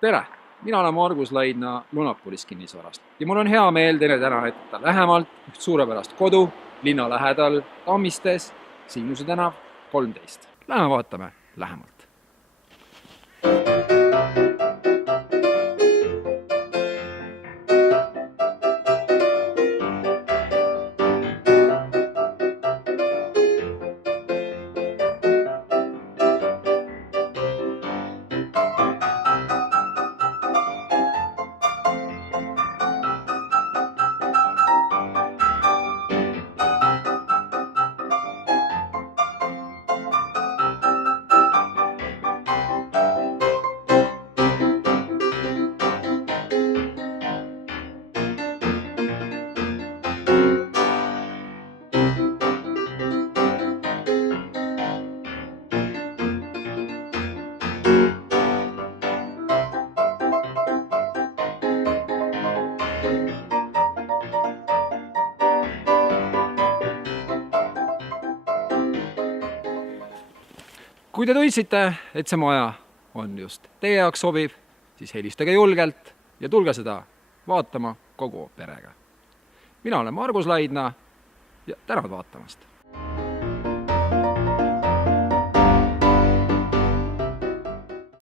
Tere! Mina olen Margus Laidna Lunapolis kinnisvarast ja mul on hea meel teile täna näidata lähemalt üht suurepärast kodu linna lähedal Tammistes, Siinuse tänav 13. Lähme vaatame lähemalt. Kui te tundsite, et see maja on just teie jaoks sobiv, siis helistage julgelt ja tulge seda vaatama kogu perega. Mina olen Margus Laidna ja tänan vaatamast!